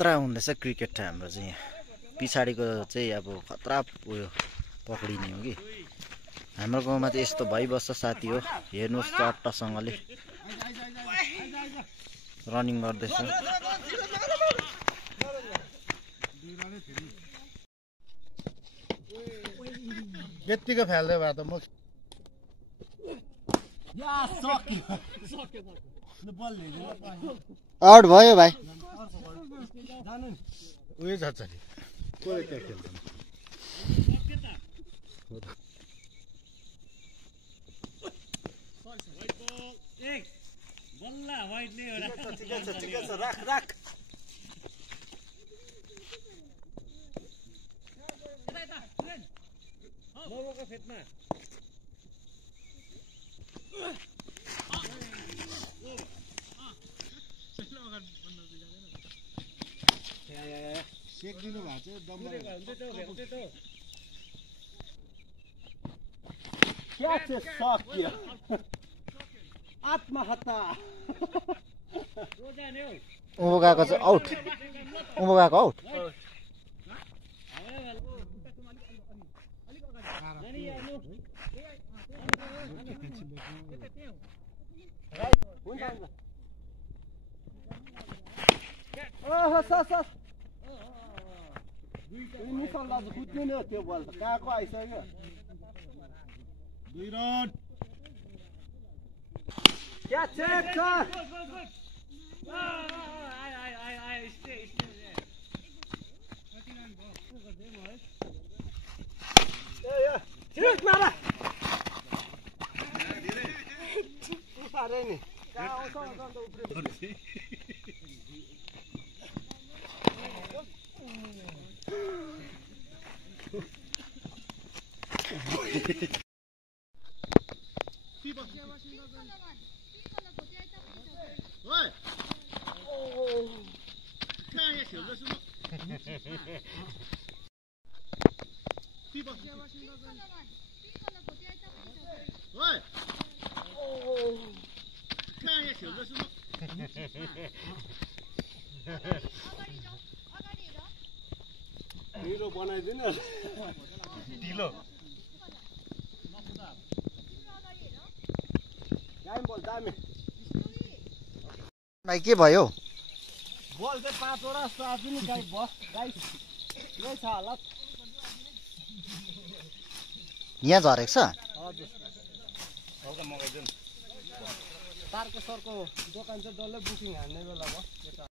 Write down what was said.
खतरा हुँदैछ क्रिकेट हाम्रो चाहिँ यहाँ पछाडिको चाहिँ अब खतरा उयो पक्रिने हो कि हाम्रो गाउँमा चाहिँ यस्तो भइबस्छ साथी हो हेर्नुहोस् चट्टसँगले रनिङ गर्दैछ यतिको फाल्दै भए त म आउट भयो भाइ उयो जान्छ नि कसले त्यहाँ खेल्दैन सेकिदिनु भएको छ आत्महत्या उँभो गएको चाहिँ आउट उँभो गएको आउट कुद्दैन त्यो बल त कहाँको आइसक्यो 2 रन क्या चेक सर चेक मारा नि कहाँ आउँछ अन्त उफ्रियो मेरो बनाइदिनु ढिलो दामी बल दामी भाइ के भयो बल चाहिँ 5 वटा साथी नि गाई बस गाई छ होला यहाँ झरेको छ हजुर हल्का मगाइदिनु तारकेश्वरको दोकान चाहिँ डल्लै बुकिङ हान्ने बेला भयो